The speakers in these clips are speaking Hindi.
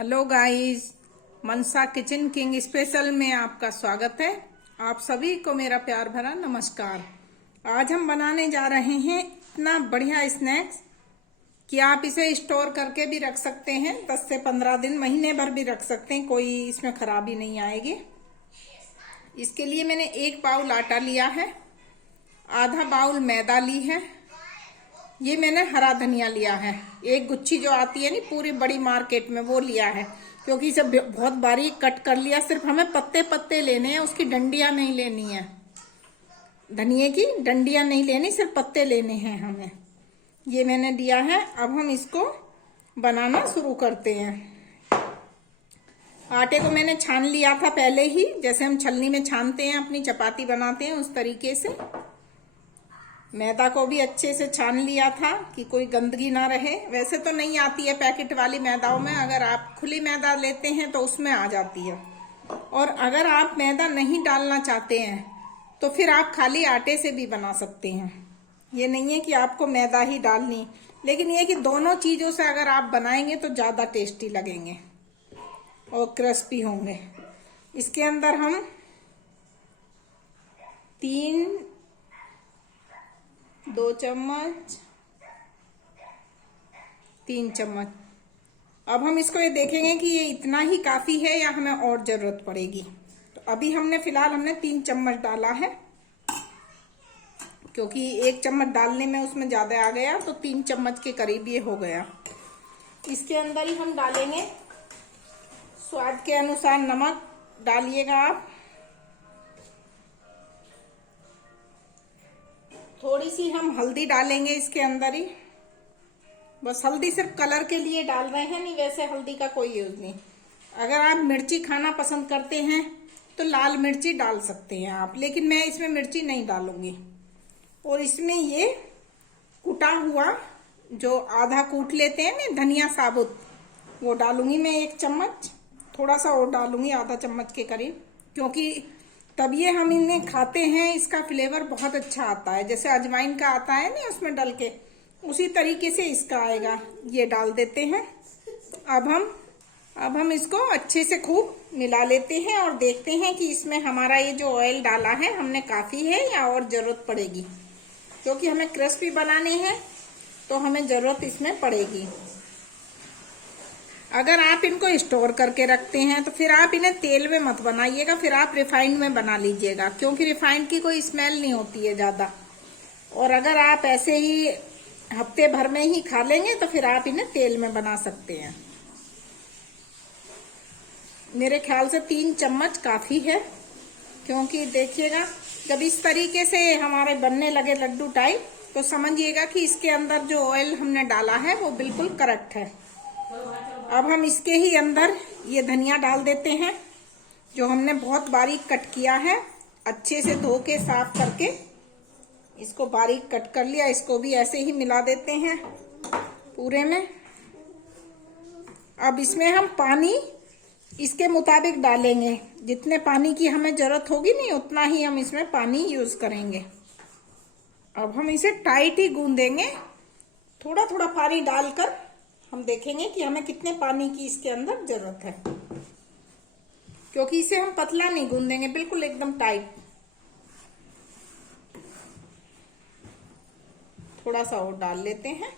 हेलो गाइस, मनसा किचन किंग स्पेशल में आपका स्वागत है। आप सभी को मेरा प्यार भरा नमस्कार। आज हम बनाने जा रहे हैं इतना बढ़िया स्नैक्स कि आप इसे स्टोर करके भी रख सकते हैं। 10 से 15 दिन, महीने भर भी रख सकते हैं, कोई इसमें खराबी नहीं आएगी। इसके लिए मैंने 1 बाउल आटा लिया है, आधा बाउल मैदा ली है, ये मैंने हरा धनिया लिया है, एक गुच्छी जो आती है नी पूरी बड़ी मार्केट में, वो लिया है। क्योंकि इसे बहुत बारीक कट कर लिया, सिर्फ हमें पत्ते पत्ते लेने हैं, उसकी डंडियां नहीं लेनी है। धनिये की डंडियां नहीं लेनी, सिर्फ पत्ते लेने हैं हमें। ये मैंने लिया है। अब हम इसको बनाना शुरू करते हैं। आटे को मैंने छान लिया था पहले ही, जैसे हम छलनी में छानते हैं, अपनी चपाती बनाते हैं, उस तरीके से। मैदा को भी अच्छे से छान लिया था कि कोई गंदगी ना रहे। वैसे तो नहीं आती है पैकेट वाली मैदाओं में, अगर आप खुली मैदा लेते हैं तो उसमें आ जाती है। और अगर आप मैदा नहीं डालना चाहते हैं तो फिर आप खाली आटे से भी बना सकते हैं। ये नहीं है कि आपको मैदा ही डालनी, लेकिन ये कि दोनों चीजों से अगर आप बनाएंगे तो ज्यादा टेस्टी लगेंगे और क्रिस्पी होंगे। इसके अंदर हम 2 चम्मच 3 चम्मच। अब हम इसको ये देखेंगे कि ये इतना ही काफी है या हमें और जरूरत पड़ेगी। तो अभी फिलहाल हमने 3 चम्मच डाला है, क्योंकि 1 चम्मच डालने में उसमें ज्यादा आ गया, तो 3 चम्मच के करीब ये हो गया। इसके अंदर ही हम डालेंगे स्वाद के अनुसार नमक डालिएगा आप। थोड़ी सी हम हल्दी डालेंगे इसके अंदर ही, बस हल्दी सिर्फ कलर के लिए डाल रहे हैं, नहीं वैसे हल्दी का कोई यूज नहीं। अगर आप मिर्ची खाना पसंद करते हैं तो लाल मिर्ची डाल सकते हैं आप, लेकिन मैं इसमें मिर्ची नहीं डालूंगी। और इसमें ये कुटा हुआ जो आधा कूट लेते हैं ना धनिया साबुत, वो डालूंगी मैं 1 चम्मच। थोड़ा सा और डालूंगी, आधा चम्मच के करीब, क्योंकि तब ये हम इन्हें खाते हैं, इसका फ्लेवर बहुत अच्छा आता है। जैसे अजवाइन का आता है ना उसमें डल के, उसी तरीके से इसका आएगा। ये डाल देते हैं। अब हम इसको अच्छे से खूब मिला लेते हैं और देखते हैं कि इसमें हमारा ये जो ऑयल डाला है हमने काफी है या और जरूरत पड़ेगी। क्योंकि हमें क्रिस्पी बनाने हैं तो हमें जरूरत इसमें पड़ेगी। अगर आप इनको स्टोर करके रखते हैं तो फिर आप इन्हें तेल में मत बनाइएगा, फिर आप रिफाइंड में बना लीजिएगा, क्योंकि रिफाइंड की कोई स्मेल नहीं होती है ज्यादा। और अगर आप ऐसे ही हफ्ते भर में ही खा लेंगे तो फिर आप इन्हें तेल में बना सकते हैं। मेरे ख्याल से 3 चम्मच काफी है, क्योंकि देखिएगा जब इस तरीके से हमारे बनने लगे लड्डू टाइप, तो समझिएगा कि इसके अंदर जो ऑयल हमने डाला है वो बिल्कुल करेक्ट है। अब हम इसके ही अंदर ये धनिया डाल देते हैं, जो हमने बहुत बारीक कट किया है। अच्छे से धो के साफ करके इसको बारीक कट कर लिया। इसको भी ऐसे ही मिला देते हैं पूरे में। अब इसमें हम पानी इसके मुताबिक डालेंगे, जितने पानी की हमें जरूरत होगी नहीं उतना ही हम इसमें पानी यूज करेंगे। अब हम इसे टाइट ही गूंदेंगे, थोड़ा थोड़ा पानी डालकर हम देखेंगे कि हमें कितने पानी की इसके अंदर जरूरत है। क्योंकि इसे हम पतला नहीं गूंदेंगे, बिल्कुल एकदम टाइट। थोड़ा सा और डाल लेते हैं।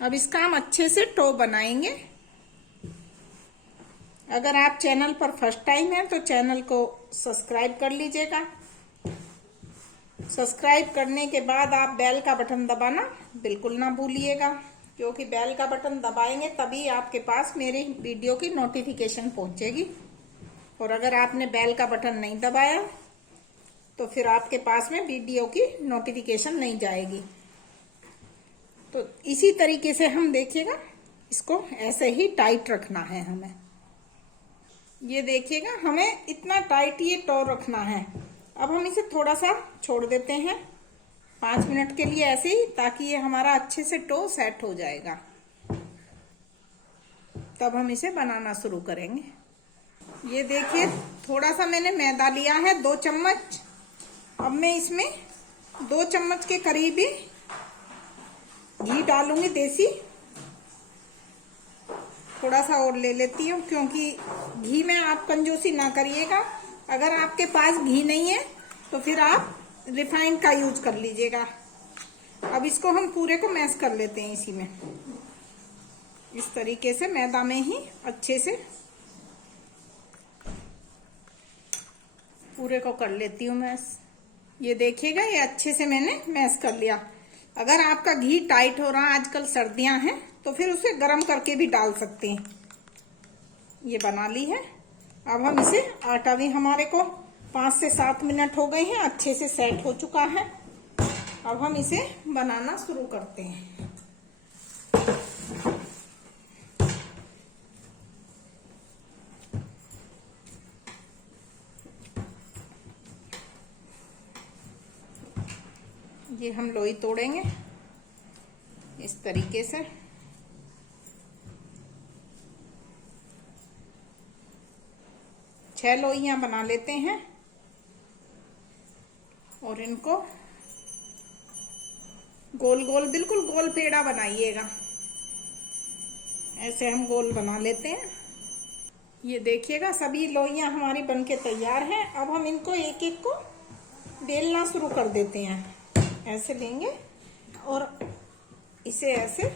अब इसका हम अच्छे से टो बनाएंगे। अगर आप चैनल पर फर्स्ट टाइम हैं तो चैनल को सब्सक्राइब कर लीजिएगा। सब्सक्राइब करने के बाद आप बेल का बटन दबाना बिल्कुल ना भूलिएगा, क्योंकि बेल का बटन दबाएंगे तभी आपके पास मेरी वीडियो की नोटिफिकेशन पहुंचेगी। और अगर आपने बेल का बटन नहीं दबाया तो फिर आपके पास में वीडियो की नोटिफिकेशन नहीं जाएगी। तो इसी तरीके से हम देखिएगा, इसको ऐसे ही टाइट रखना है हमें। ये देखिएगा हमें इतना टाइट ये टो रखना है। अब हम इसे थोड़ा सा छोड़ देते हैं 5 मिनट के लिए ऐसे ही, ताकि ये हमारा अच्छे से टो सेट हो जाएगा। तब हम इसे बनाना शुरू करेंगे। ये देखिए थोड़ा सा मैंने मैदा लिया है 2 चम्मच। अब मैं इसमें 2 चम्मच के करीब ही डालूंगी देसी, थोड़ा सा और ले लेती हूँ, क्योंकि घी में आप कंजूसी ना करिएगा। अगर आपके पास घी नहीं है तो फिर आप रिफाइंड का यूज कर लीजिएगा। अब इसको हम पूरे को मैश कर लेते हैं इसी में, इस तरीके से मैदा में ही अच्छे से पूरे को कर लेती हूँ मैश। ये देखिएगा, ये अच्छे से मैंने मैश कर लिया। अगर आपका घी टाइट हो रहा है, आजकल सर्दियां हैं, तो फिर उसे गर्म करके भी डाल सकते हैं। ये बना ली है। अब हम इसे, आटा भी हमारे को 5 से 7 मिनट हो गए हैं, अच्छे से सेट हो चुका है। अब हम इसे बनाना शुरू करते हैं। ये हम लोई तोड़ेंगे इस तरीके से। छह लोइयां बना लेते हैं और इनको गोल गोल, बिल्कुल गोल पेड़ा बनाइएगा। ऐसे हम गोल बना लेते हैं। ये देखिएगा, सभी लोइयां हमारी बनके तैयार हैं। अब हम इनको एक एक को बेलना शुरू कर देते हैं। ऐसे लेंगे और इसे ऐसे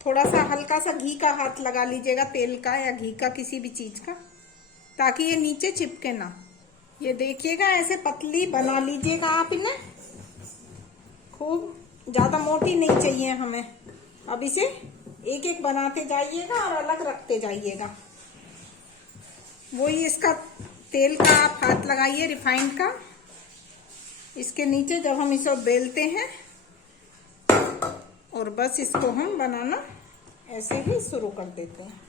थोड़ा सा हल्का सा घी का हाथ लगा लीजिएगा, तेल का या घी का, किसी भी चीज का, ताकि ये नीचे चिपके ना। ये देखिएगा, ऐसे पतली बना लीजिएगा आप इन्हें, खूब ज्यादा मोटी नहीं चाहिए हमें। अब इसे एक एक बनाते जाइएगा और अलग रखते जाइएगा। वही इसका तेल का आप हाथ लगाइए, रिफाइंड का, इसके नीचे जब हम इसे बेलते हैं, और बस इसको हम बनाना ऐसे ही शुरू कर देते हैं।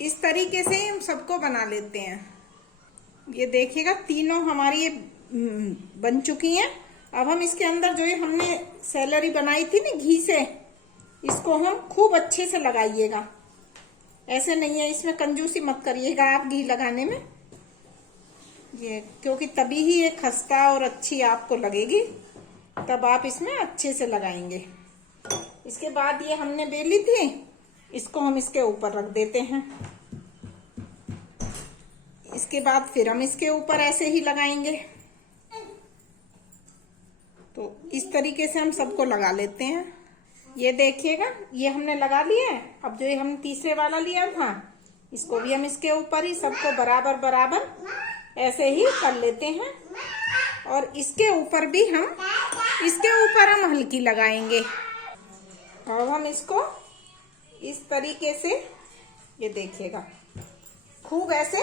इस तरीके से हम सबको बना लेते हैं। ये देखिएगा, तीनों हमारी ये बन चुकी हैं। अब हम इसके अंदर जो ये हमने सैलरी बनाई थी ना घी से, इसको हम खूब अच्छे से लगाइएगा। ऐसे नहीं है, इसमें कंजूसी मत करिएगा आप घी लगाने में, ये क्योंकि तभी ही ये खस्ता और अच्छी आपको लगेगी, तब आप इसमें अच्छे से लगाएंगे। इसके बाद ये हमने बेली थी, इसको हम इसके ऊपर रख देते हैं। इसके बाद फिर हम इसके ऊपर ऐसे ही लगाएंगे। तो इस तरीके से हम सबको लगा लेते हैं। ये देखिएगा, ये हमने लगा लिया है। अब जो ये हम तीसरे वाला लिया था, इसको भी हम इसके ऊपर ही सबको बराबर बराबर ऐसे ही कर लेते हैं। और इसके ऊपर भी हम, इसके ऊपर हम हल्की लगाएंगे। अब हम इसको इस तरीके से, ये देखिएगा, खूब ऐसे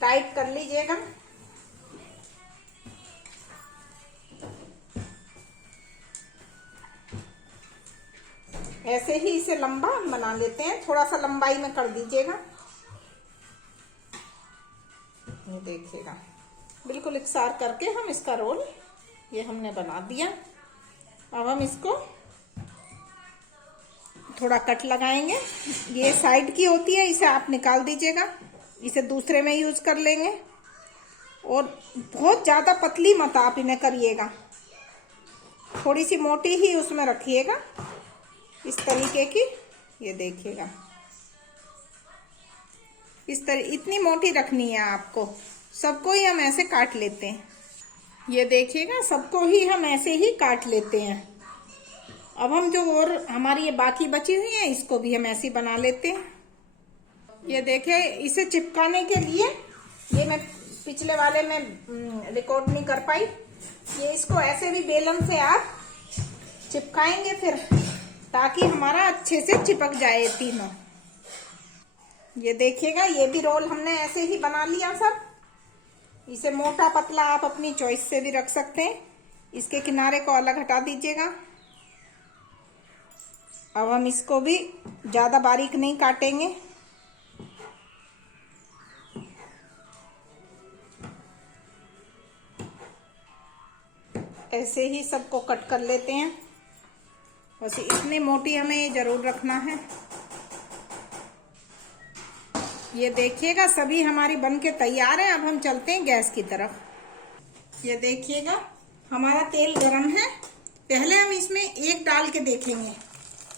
टाइट कर लीजिएगा। ऐसे ही इसे लंबा बना लेते हैं, थोड़ा सा लंबाई में कर दीजिएगा। ये देखिएगा, बिल्कुल इकसार करके हम इसका रोल ये हमने बना दिया। अब हम इसको थोड़ा कट लगाएंगे। ये साइड की होती है, इसे आप निकाल दीजिएगा, इसे दूसरे में यूज कर लेंगे। और बहुत ज्यादा पतली मत आप इन्हें करिएगा, थोड़ी सी मोटी ही उसमें रखिएगा, इस तरीके की। ये देखिएगा, इस तरह इतनी मोटी रखनी है आपको। सबको ही हम ऐसे काट लेते हैं। ये देखिएगा, सबको ही हम ऐसे ही काट लेते हैं। अब हम जो और हमारी ये बाकी बची हुई है, इसको भी हम ऐसे बना लेते हैं। ये देखिए, इसे चिपकाने के लिए, ये मैं पिछले वाले में रिकॉर्ड नहीं कर पाई, ये इसको ऐसे भी बेलन से आप चिपकाएंगे फिर, ताकि हमारा अच्छे से चिपक जाए तीनों। ये देखिएगा, ये भी रोल हमने ऐसे ही बना लिया सब। इसे मोटा पतला आप अपनी चॉइस से भी रख सकते हैं। इसके किनारे को अलग हटा दीजिएगा। अब हम इसको भी ज्यादा बारीक नहीं काटेंगे। ऐसे ही सबको कट कर लेते हैं। बस इतनी मोटी हमें जरूर रखना है। ये देखिएगा सभी हमारी बन के तैयार है। अब हम चलते हैं गैस की तरफ। ये देखिएगा हमारा तेल गरम है। पहले हम इसमें एक डाल के देखेंगे।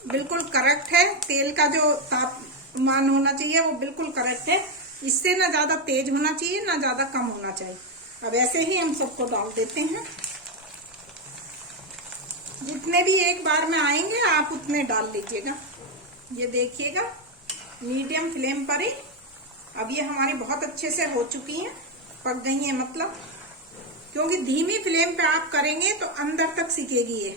बिल्कुल करेक्ट है, तेल का जो तापमान होना चाहिए वो बिल्कुल करेक्ट है। इससे ना ज्यादा तेज होना चाहिए ना ज्यादा कम होना चाहिए। अब ऐसे ही हम सबको डाल देते हैं। जितने भी एक बार में आएंगे आप उतने डाल लीजिएगा। ये देखिएगा मीडियम फ्लेम पर ही। अब ये हमारी बहुत अच्छे से हो चुकी हैं, पक गई हैं मतलब, क्योंकि धीमी फ्लेम पे आप करेंगे तो अंदर तक सिकेगी ये,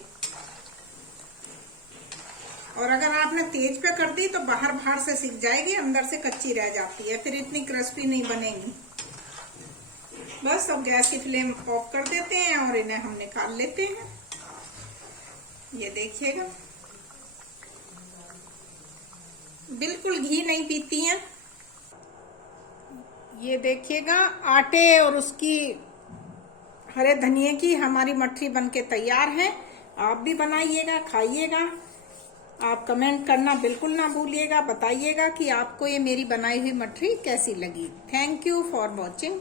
और अगर आपने तेज पे कर दी तो बाहर बाहर से सिक जाएगी, अंदर से कच्ची रह जाती है, फिर इतनी क्रिस्पी नहीं बनेगी। बस अब गैस की फ्लेम ऑफ कर देते हैं और इन्हें हम निकाल लेते हैं। ये देखिएगा बिल्कुल घी नहीं पीती हैं। ये देखिएगा आटे और उसकी हरे धनिए की हमारी मठरी बनके तैयार है। आप भी बनाइएगा, खाइएगा। आप कमेंट करना बिल्कुल ना भूलिएगा, बताइएगा कि आपको ये मेरी बनाई हुई मठरी कैसी लगी। Thank you for watching.